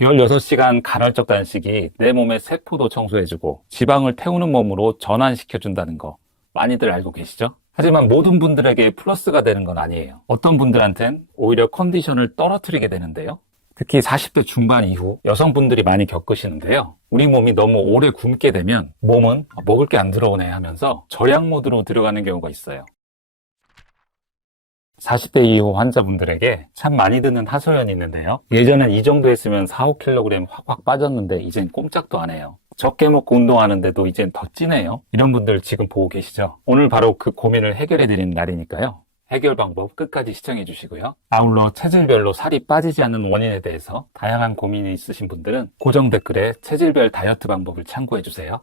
16시간 간헐적 단식이 내 몸의 세포도 청소해주고 지방을 태우는 몸으로 전환시켜준다는 거 많이들 알고 계시죠? 하지만 모든 분들에게 플러스가 되는 건 아니에요. 어떤 분들한텐 오히려 컨디션을 떨어뜨리게 되는데요. 특히 40대 중반 이후 여성분들이 많이 겪으시는데요. 우리 몸이 너무 오래 굶게 되면 몸은 먹을 게 안 들어오네 하면서 절약 모드로 들어가는 경우가 있어요. 40대 이후 환자분들에게 참 많이 드는 하소연이 있는데요. 예전엔 이 정도 했으면 4, 5kg 확확 빠졌는데 이젠 꼼짝도 안 해요. 적게 먹고 운동하는데도 이젠 더 찌네요. 이런 분들 지금 보고 계시죠? 오늘 바로 그 고민을 해결해 드리는 날이니까요. 해결 방법 끝까지 시청해 주시고요. 아울러 체질별로 살이 빠지지 않는 원인에 대해서 다양한 고민이 있으신 분들은 고정 댓글에 체질별 다이어트 방법을 참고해 주세요.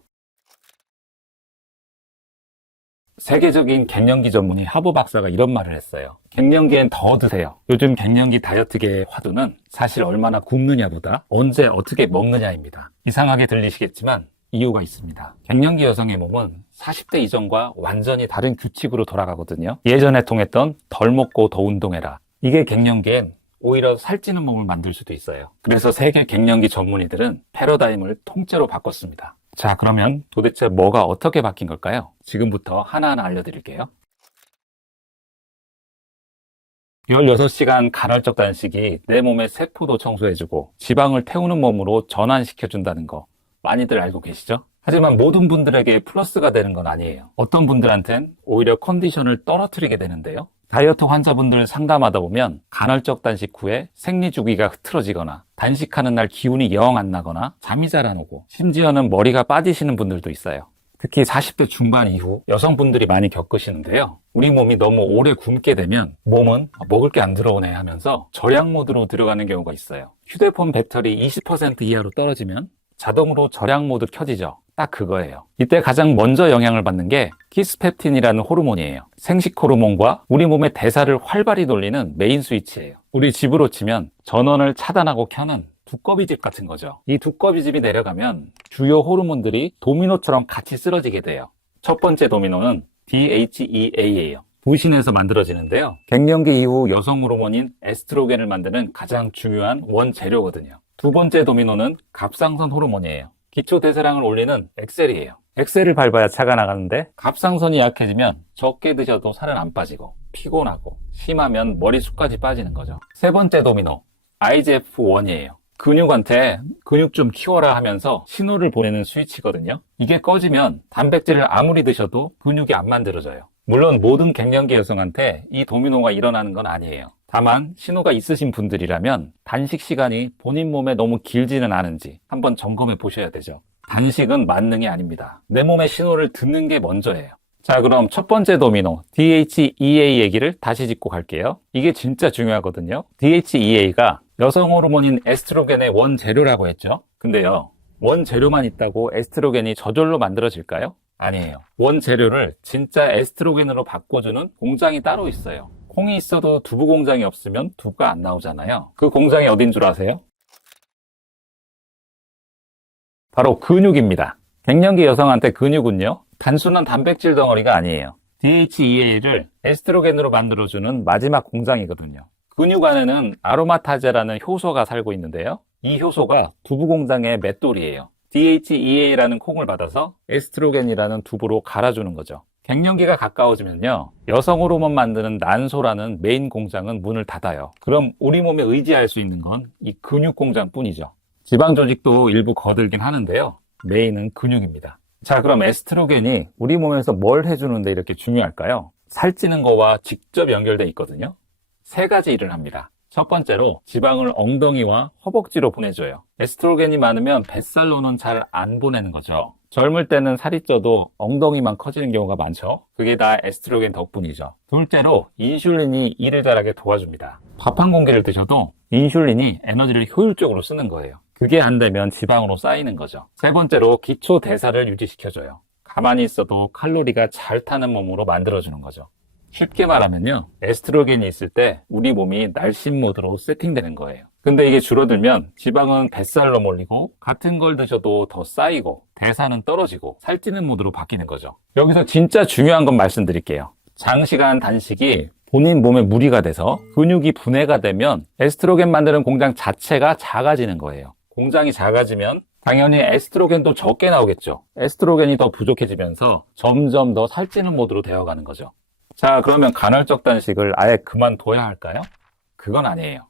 세계적인 갱년기 전문의 하버 박사가 이런 말을 했어요. 갱년기엔 더 드세요. 요즘 갱년기 다이어트계의 화두는 사실 얼마나 굶느냐보다 언제 어떻게 먹느냐입니다. 이상하게 들리시겠지만 이유가 있습니다. 갱년기 여성의 몸은 40대 이전과 완전히 다른 규칙으로 돌아가거든요. 예전에 통했던 덜 먹고 더 운동해라. 이게 갱년기엔 오히려 살찌는 몸을 만들 수도 있어요. 그래서 세계 갱년기 전문의들은 패러다임을 통째로 바꿨습니다. 자, 그러면 도대체 뭐가 어떻게 바뀐 걸까요? 지금부터 하나하나 알려드릴게요. 16시간 간헐적 단식이 내 몸의 세포도 청소해주고 지방을 태우는 몸으로 전환시켜준다는 거 많이들 알고 계시죠? 하지만 모든 분들에게 플러스가 되는 건 아니에요. 어떤 분들한텐 오히려 컨디션을 떨어뜨리게 되는데요. 다이어트 환자분들 상담하다 보면 간헐적 단식 후에 생리주기가 흐트러지거나 단식하는 날 기운이 영 안 나거나 잠이 잘 안 오고 심지어는 머리가 빠지시는 분들도 있어요. 특히 40대 중반 이후 여성분들이 많이 겪으시는데요. 우리 몸이 너무 오래 굶게 되면 몸은 먹을 게 안 들어오네 하면서 절약 모드로 들어가는 경우가 있어요. 휴대폰 배터리 20% 이하로 떨어지면 자동으로 절약 모드 켜지죠. 딱 그거예요. 이때 가장 먼저 영향을 받는 게 키스펩틴이라는 호르몬이에요. 생식 호르몬과 우리 몸의 대사를 활발히 돌리는 메인 스위치예요. 우리 집으로 치면 전원을 차단하고 켜는 두꺼비집 같은 거죠. 이 두꺼비집이 내려가면 주요 호르몬들이 도미노처럼 같이 쓰러지게 돼요. 첫 번째 도미노는 DHEA예요. 부신에서 만들어지는데요. 갱년기 이후 여성 호르몬인 에스트로겐을 만드는 가장 중요한 원재료거든요. 두 번째 도미노는 갑상선 호르몬이에요. 기초대사량을 올리는 엑셀이에요. 엑셀을 밟아야 차가 나가는데 갑상선이 약해지면 적게 드셔도 살은 안 빠지고 피곤하고 심하면 머리숱까지 빠지는 거죠. 세 번째 도미노 IGF-1이에요. 근육한테 근육 좀 키워라 하면서 신호를 보내는 스위치거든요. 이게 꺼지면 단백질을 아무리 드셔도 근육이 안 만들어져요. 물론 모든 갱년기 여성한테 이 도미노가 일어나는 건 아니에요. 다만 신호가 있으신 분들이라면 단식 시간이 본인 몸에 너무 길지는 않은지 한번 점검해 보셔야 되죠. 단식은 만능이 아닙니다. 내 몸의 신호를 듣는 게 먼저예요. 자, 그럼 첫 번째 도미노 DHEA 얘기를 다시 짚고 갈게요. 이게 진짜 중요하거든요. DHEA가 여성 호르몬인 에스트로겐의 원재료라고 했죠. 근데요, 원재료만 있다고 에스트로겐이 저절로 만들어질까요? 아니에요. 원재료를 진짜 에스트로겐으로 바꿔주는 공장이 따로 있어요. 콩이 있어도 두부 공장이 없으면 두부가 안 나오잖아요. 그 공장이 어딘 줄 아세요? 바로 근육입니다. 갱년기 여성한테 근육은요, 단순한 단백질 덩어리가 아니에요. DHEA를 에스트로겐으로 만들어주는 마지막 공장이거든요. 근육 안에는 아로마타제라는 효소가 살고 있는데요. 이 효소가 두부 공장의 맷돌이에요. DHEA라는 콩을 받아서 에스트로겐이라는 두부로 갈아주는 거죠. 갱년기가 가까워지면요, 여성 호르몬 만드는 난소라는 메인 공장은 문을 닫아요. 그럼 우리 몸에 의지할 수 있는 건 이 근육 공장뿐이죠. 지방 조직도 일부 거들긴 하는데요, 메인은 근육입니다. 자, 그럼 에스트로겐이 우리 몸에서 뭘 해주는데 이렇게 중요할까요? 살찌는 거와 직접 연결돼 있거든요. 세 가지 일을 합니다. 첫 번째로 지방을 엉덩이와 허벅지로 보내줘요. 에스트로겐이 많으면 뱃살로는 잘 안 보내는 거죠. 젊을 때는 살이 쪄도 엉덩이만 커지는 경우가 많죠. 그게 다 에스트로겐 덕분이죠. 둘째로 인슐린이 일을 잘하게 도와줍니다. 밥 한 공기를 드셔도 인슐린이 에너지를 효율적으로 쓰는 거예요. 그게 안 되면 지방으로 쌓이는 거죠. 세 번째로 기초 대사를 유지시켜줘요. 가만히 있어도 칼로리가 잘 타는 몸으로 만들어주는 거죠. 쉽게 말하면요, 에스트로겐이 있을 때 우리 몸이 날씬 모드로 세팅되는 거예요. 근데 이게 줄어들면 지방은 뱃살로 몰리고 같은 걸 드셔도 더 쌓이고 대사는 떨어지고 살찌는 모드로 바뀌는 거죠. 여기서 진짜 중요한 건 말씀드릴게요. 장시간 단식이 본인 몸에 무리가 돼서 근육이 분해가 되면 에스트로겐 만드는 공장 자체가 작아지는 거예요. 공장이 작아지면 당연히 에스트로겐도 적게 나오겠죠. 에스트로겐이 더 부족해지면서 점점 더 살찌는 모드로 되어가는 거죠. 자, 그러면 간헐적 단식을 아예 그만둬야 할까요? 그건 아니에요.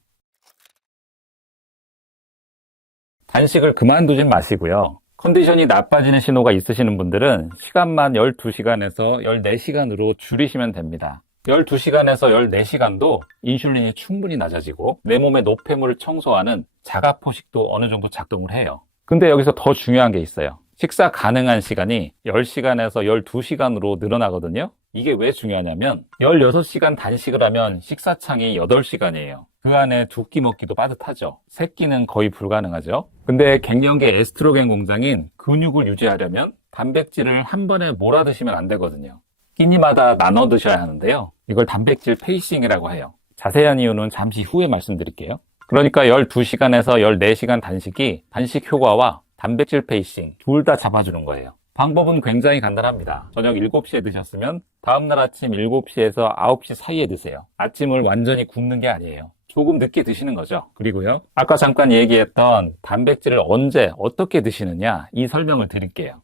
단식을 그만두진 마시고요. 컨디션이 나빠지는 신호가 있으시는 분들은 시간만 12시간에서 14시간으로 줄이시면 됩니다. 12시간에서 14시간도 인슐린이 충분히 낮아지고 내 몸의 노폐물을 청소하는 자가포식도 어느 정도 작동을 해요. 근데 여기서 더 중요한 게 있어요. 식사 가능한 시간이 10시간에서 12시간으로 늘어나거든요. 이게 왜 중요하냐면 16시간 단식을 하면 식사창이 8시간이에요. 그 안에 두 끼 먹기도 빠듯하죠. 세 끼는 거의 불가능하죠. 근데 갱년기 에스트로겐 공장인 근육을 유지하려면 단백질을 한 번에 몰아 드시면 안 되거든요. 끼니마다 나눠 드셔야 하는데요. 이걸 단백질 페이싱이라고 해요. 자세한 이유는 잠시 후에 말씀드릴게요. 그러니까 12시간에서 14시간 단식이 단식 효과와 단백질 페이싱 둘 다 잡아주는 거예요. 방법은 굉장히 간단합니다. 저녁 7시에 드셨으면 다음날 아침 7시에서 9시 사이에 드세요. 아침을 완전히 굶는 게 아니에요. 조금 늦게 드시는 거죠. 그리고요, 아까 잠깐 얘기했던 단백질을 언제 어떻게 드시느냐 이 설명을 드릴게요.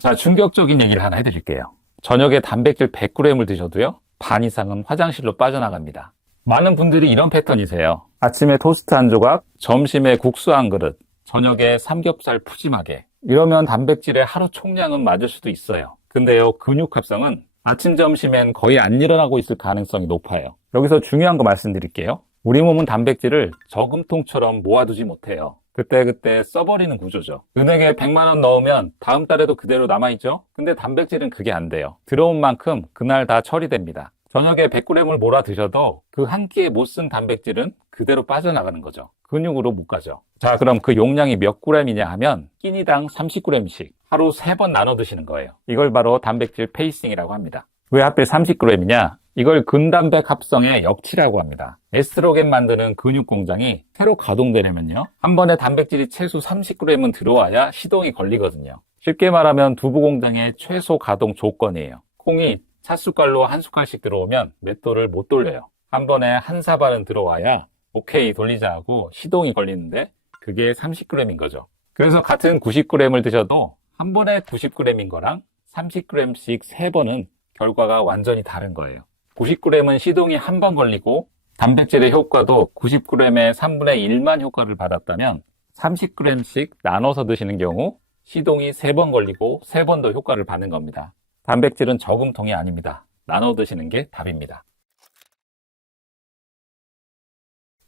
자, 충격적인 얘기를 하나 해드릴게요. 저녁에 단백질 100g을 드셔도요, 반 이상은 화장실로 빠져나갑니다. 많은 분들이 이런 패턴이세요. 아침에 토스트 한 조각, 점심에 국수 한 그릇, 저녁에 삼겹살 푸짐하게. 이러면 단백질의 하루 총량은 맞을 수도 있어요. 근데요, 근육 합성은 아침, 점심엔 거의 안 일어나고 있을 가능성이 높아요. 여기서 중요한 거 말씀드릴게요. 우리 몸은 단백질을 저금통처럼 모아두지 못해요. 그때그때 써버리는 구조죠. 은행에 100만 원 넣으면 다음 달에도 그대로 남아있죠? 근데 단백질은 그게 안 돼요. 들어온 만큼 그날 다 처리됩니다. 저녁에 100g을 몰아 드셔도 그 한 끼에 못 쓴 단백질은 그대로 빠져나가는 거죠. 근육으로 못 가죠. 자, 그럼 그 용량이 몇 g이냐 하면 끼니당 30g씩 하루 3번 나눠 드시는 거예요. 이걸 바로 단백질 페이싱이라고 합니다. 왜 하필 30g이냐? 이걸 근단백 합성의 역치라고 합니다. 에스트로겐 만드는 근육 공장이 새로 가동되려면요, 한 번에 단백질이 최소 30g은 들어와야 시동이 걸리거든요. 쉽게 말하면 두부 공장의 최소 가동 조건이에요. 콩이 찻숟갈로 한 숟갈씩 들어오면 맷돌을 못 돌려요. 한 번에 한 사발은 들어와야 오케이 돌리자 하고 시동이 걸리는데 그게 30g인 거죠. 그래서 같은 90g을 드셔도 한 번에 90g인 거랑 30g씩 3번은 결과가 완전히 다른 거예요. 90g은 시동이 한 번 걸리고 단백질의 효과도 90g의 3분의 1만 효과를 받았다면 30g씩 나눠서 드시는 경우 시동이 3번 걸리고 3번 더 효과를 받는 겁니다. 단백질은 저금통이 아닙니다. 나눠 드시는 게 답입니다.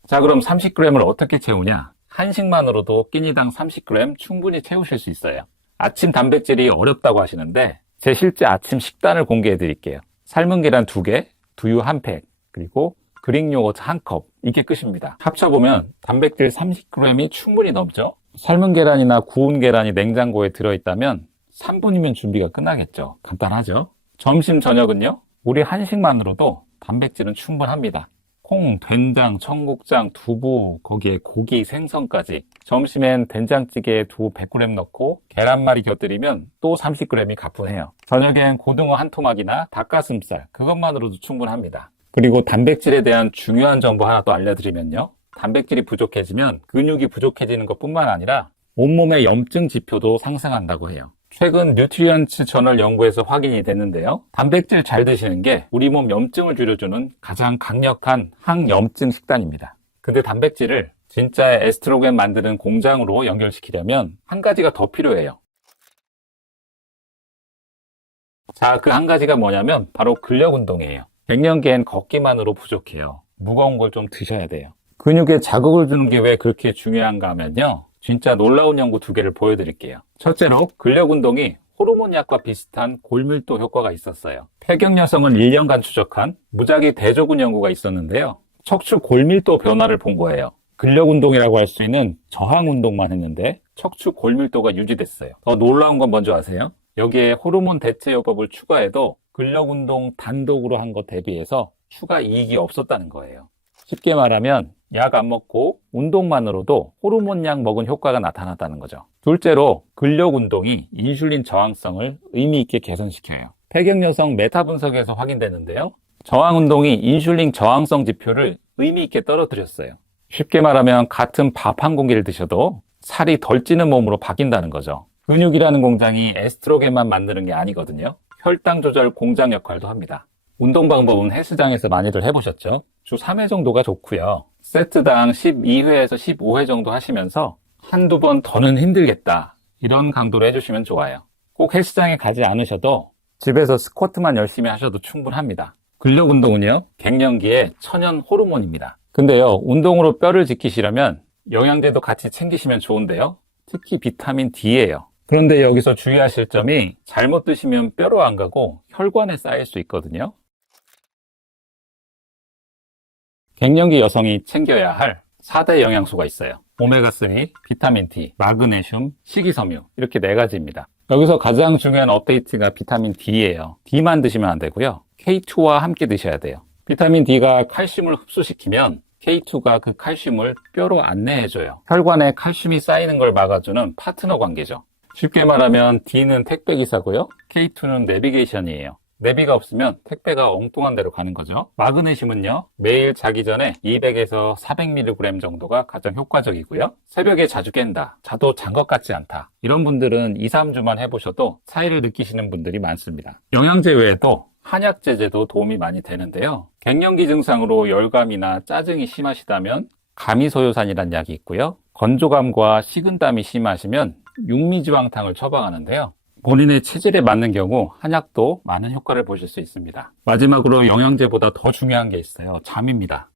자, 그럼 30g을 어떻게 채우냐? 한식만으로도 끼니당 30g 충분히 채우실 수 있어요. 아침 단백질이 어렵다고 하시는데 제 실제 아침 식단을 공개해 드릴게요. 삶은 계란 2개, 두유 1팩, 그리고 그릭 요거트 1컵. 이게 끝입니다. 합쳐보면 단백질 30g이 충분히 넘죠? 삶은 계란이나 구운 계란이 냉장고에 들어있다면 3분이면 준비가 끝나겠죠. 간단하죠? 점심, 저녁은요? 우리 한식만으로도 단백질은 충분합니다. 콩, 된장, 청국장, 두부, 거기에 고기, 생선까지. 점심엔 된장찌개에 두부 100g 넣고 계란말이 곁들이면 또 30g이 가뿐해요. 저녁엔 고등어 한 토막이나 닭가슴살, 그것만으로도 충분합니다. 그리고 단백질에 대한 중요한 정보 하나 또 알려드리면요, 단백질이 부족해지면 근육이 부족해지는 것뿐만 아니라 온몸의 염증 지표도 상승한다고 해요. 최근 뉴트리언츠 저널 연구에서 확인이 됐는데요, 단백질 잘 드시는 게 우리 몸 염증을 줄여주는 가장 강력한 항염증 식단입니다. 근데 단백질을 진짜의 에스트로겐 만드는 공장으로 연결시키려면 한 가지가 더 필요해요. 자, 그 한 가지가 뭐냐면 바로 근력 운동이에요. 갱년기엔 걷기만으로 부족해요. 무거운 걸 좀 드셔야 돼요. 근육에 자극을 주는 게 왜 그렇게 중요한가 하면요, 진짜 놀라운 연구 2개를 보여드릴게요. 첫째로 근력 운동이 호르몬 약과 비슷한 골밀도 효과가 있었어요. 폐경 여성은 1년간 추적한 무작위 대조군 연구가 있었는데요, 척추 골밀도 변화를 본 거예요. 근력 운동이라고 할 수 있는 저항 운동만 했는데 척추 골밀도가 유지됐어요. 더 놀라운 건 뭔지 아세요? 여기에 호르몬 대체요법을 추가해도 근력 운동 단독으로 한 것 대비해서 추가 이익이 없었다는 거예요. 쉽게 말하면 약 안 먹고 운동만으로도 호르몬 약 먹은 효과가 나타났다는 거죠. 둘째로 근력 운동이 인슐린 저항성을 의미 있게 개선시켜요. 폐경 여성 메타 분석에서 확인됐는데요, 저항 운동이 인슐린 저항성 지표를 의미 있게 떨어뜨렸어요. 쉽게 말하면 같은 밥 한 공기를 드셔도 살이 덜 찌는 몸으로 바뀐다는 거죠. 근육이라는 공장이 에스트로겐만 만드는 게 아니거든요. 혈당 조절 공장 역할도 합니다. 운동 방법은 헬스장에서 많이들 해보셨죠? 주 3회 정도가 좋고요. 세트당 12회에서 15회 정도 하시면서 한두 번 더는 힘들겠다, 이런 강도로 해주시면 좋아요. 꼭 헬스장에 가지 않으셔도 집에서 스쿼트만 열심히 하셔도 충분합니다. 근력 운동은요, 갱년기의 천연 호르몬입니다. 근데요, 운동으로 뼈를 지키시려면 영양제도 같이 챙기시면 좋은데요. 특히 비타민 D예요. 그런데 여기서 주의하실 점이 잘못 드시면 뼈로 안 가고 혈관에 쌓일 수 있거든요. 갱년기 여성이 챙겨야 할 4대 영양소가 있어요. 오메가3, 비타민 D, 마그네슘, 식이섬유, 이렇게 4가지입니다. 여기서 가장 중요한 업데이트가 비타민 D예요. D만 드시면 안 되고요. K2와 함께 드셔야 돼요. 비타민 D가 칼슘을 흡수시키면 K2가 그 칼슘을 뼈로 안내해줘요. 혈관에 칼슘이 쌓이는 걸 막아주는 파트너 관계죠. 쉽게 말하면 D는 택배기사고요. K2는 내비게이션이에요. 내비가 없으면 택배가 엉뚱한 데로 가는 거죠. 마그네슘은요, 매일 자기 전에 200에서 400mg 정도가 가장 효과적이고요. 새벽에 자주 깬다, 자도 잔 것 같지 않다, 이런 분들은 2, 3주만 해보셔도 차이를 느끼시는 분들이 많습니다. 영양제 외에도 한약 제제도 도움이 많이 되는데요. 갱년기 증상으로 열감이나 짜증이 심하시다면 가미소요산이라는 약이 있고요. 건조감과 식은땀이 심하시면 육미지황탕을 처방하는데요. 본인의 체질에 맞는 경우 한약도 많은 효과를 보실 수 있습니다. 마지막으로 영양제보다 더 중요한 게 있어요. 잠입니다.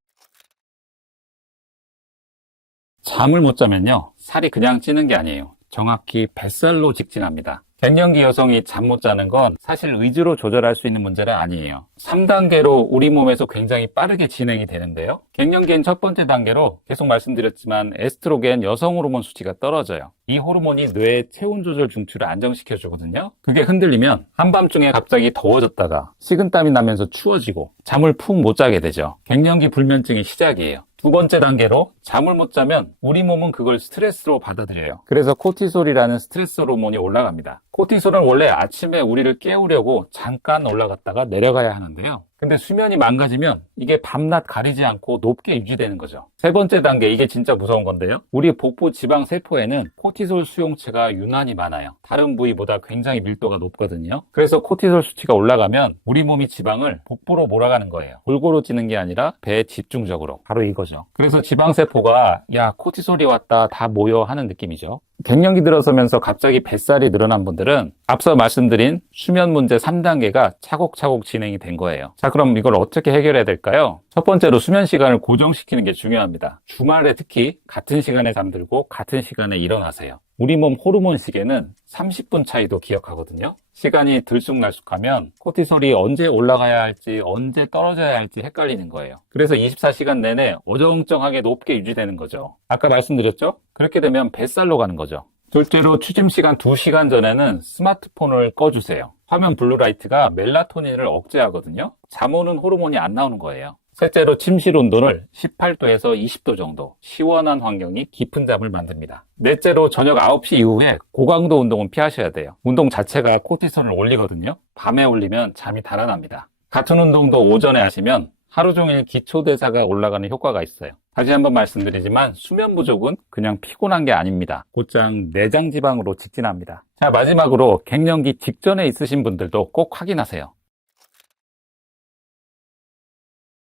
잠을 못 자면요, 살이 그냥 찌는 게 아니에요. 정확히 뱃살로 직진합니다. 갱년기 여성이 잠 못 자는 건 사실 의지로 조절할 수 있는 문제는 아니에요. 3단계로 우리 몸에서 굉장히 빠르게 진행이 되는데요. 갱년기엔 첫 번째 단계로 계속 말씀드렸지만 에스트로겐 여성 호르몬 수치가 떨어져요. 이 호르몬이 뇌의 체온 조절 중추를 안정시켜 주거든요. 그게 흔들리면 한밤중에 갑자기 더워졌다가 식은땀이 나면서 추워지고 잠을 푹 못 자게 되죠. 갱년기 불면증의 시작이에요. 두 번째 단계로 잠을 못 자면 우리 몸은 그걸 스트레스로 받아들여요. 그래서 코티솔이라는 스트레스 호르몬이 올라갑니다. 코티솔은 원래 아침에 우리를 깨우려고 잠깐 올라갔다가 내려가야 하는데요. 근데 수면이 망가지면 이게 밤낮 가리지 않고 높게 유지되는 거죠. 세 번째 단계, 이게 진짜 무서운 건데요. 우리 복부 지방 세포에는 코티솔 수용체가 유난히 많아요. 다른 부위보다 굉장히 밀도가 높거든요. 그래서 코티솔 수치가 올라가면 우리 몸이 지방을 복부로 몰아가는 거예요. 골고루 찌는 게 아니라 배에 집중적으로. 바로 이거죠. 그래서 지방 세포가 야, 코티솔이 왔다, 다 모여 하는 느낌이죠. 갱년기 들어서면서 갑자기 뱃살이 늘어난 분들은 앞서 말씀드린 수면 문제 3단계가 차곡차곡 진행이 된 거예요. 자, 그럼 이걸 어떻게 해결해야 될까요? 첫 번째로 수면 시간을 고정시키는 게 중요합니다. 주말에 특히 같은 시간에 잠들고 같은 시간에 일어나세요. 우리 몸 호르몬 시계는 30분 차이도 기억하거든요. 시간이 들쑥날쑥하면 코티솔이 언제 올라가야 할지 언제 떨어져야 할지 헷갈리는 거예요. 그래서 24시간 내내 어정쩡하게 높게 유지되는 거죠. 아까 말씀드렸죠? 그렇게 되면 뱃살로 가는 거죠. 둘째로 취침 시간 2시간 전에는 스마트폰을 꺼주세요. 화면 블루라이트가 멜라토닌을 억제하거든요. 잠 오는 호르몬이 안 나오는 거예요. 셋째로 침실 온도를 18도에서 20도 정도, 시원한 환경이 깊은 잠을 만듭니다. 넷째로 저녁 9시 이후에 고강도 운동은 피하셔야 돼요. 운동 자체가 코티솔을 올리거든요. 밤에 올리면 잠이 달아납니다. 같은 운동도 오전에 하시면 하루 종일 기초대사가 올라가는 효과가 있어요. 다시 한번 말씀드리지만 수면 부족은 그냥 피곤한 게 아닙니다. 곧장 내장 지방으로 직진합니다. 자, 마지막으로 갱년기 직전에 있으신 분들도 꼭 확인하세요.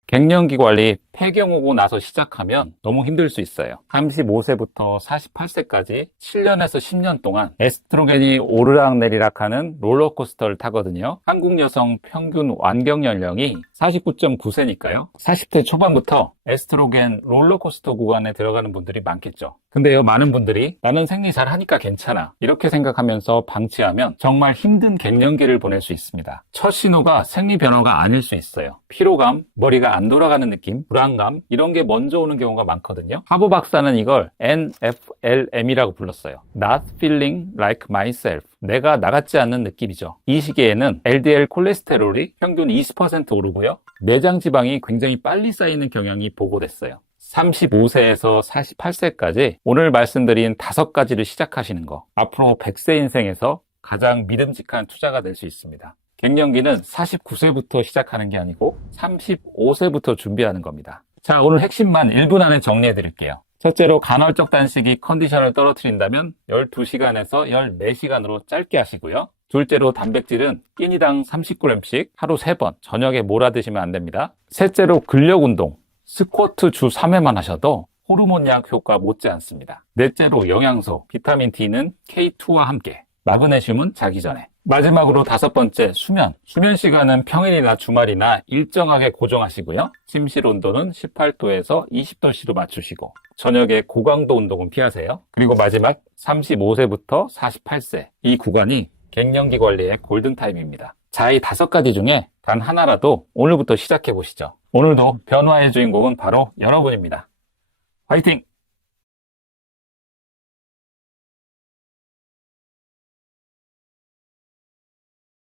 갱년기 관리 폐경 오고 나서 시작하면 너무 힘들 수 있어요. 35세부터 48세까지 7년에서 10년 동안 에스트로겐이 오르락내리락 하는 롤러코스터를 타거든요. 한국 여성 평균 완경 연령이 49.9세니까요. 40대 초반부터 에스트로겐 롤러코스터 구간에 들어가는 분들이 많겠죠. 근데요, 많은 분들이 나는 생리 잘 하니까 괜찮아, 이렇게 생각하면서 방치하면 정말 힘든 갱년기를 보낼 수 있습니다. 첫 신호가 생리 변화가 아닐 수 있어요. 피로감, 머리가 안 돌아가는 느낌, 불안감, 이런 게 먼저 오는 경우가 많거든요. 하버 박사는 이걸 NFLM이라고 불렀어요. Not feeling like myself. 내가 나 같지 않는 느낌이죠. 이 시기에는 LDL 콜레스테롤이 평균 20% 오르고요. 내장 지방이 굉장히 빨리 쌓이는 경향이 보고됐어요. 35세에서 48세까지 오늘 말씀드린 5가지를 시작하시는 거, 앞으로 100세 인생에서 가장 믿음직한 투자가 될 수 있습니다. 갱년기는 49세부터 시작하는 게 아니고 35세부터 준비하는 겁니다. 자, 오늘 핵심만 1분 안에 정리해 드릴게요. 첫째로 간헐적 단식이 컨디션을 떨어뜨린다면 12시간에서 14시간으로 짧게 하시고요. 둘째로 단백질은 끼니당 30g씩 하루 3번 저녁에 몰아 드시면 안 됩니다. 셋째로 근력 운동, 스쿼트 주 3회만 하셔도 호르몬 약 효과 못지 않습니다. 넷째로 영양소, 비타민 D는 K2와 함께, 마그네슘은 자기 전에. 마지막으로 5번째, 수면. 수면 시간은 평일이나 주말이나 일정하게 고정하시고요. 침실 온도는 18도에서 20도씨로 맞추시고 저녁에 고강도 운동은 피하세요. 그리고 마지막 35세부터 48세. 이 구간이 갱년기 관리의 골든타임입니다. 자, 이 5가지 중에 단 하나라도 오늘부터 시작해 보시죠. 오늘도 변화의 주인공은 바로 여러분입니다. 화이팅!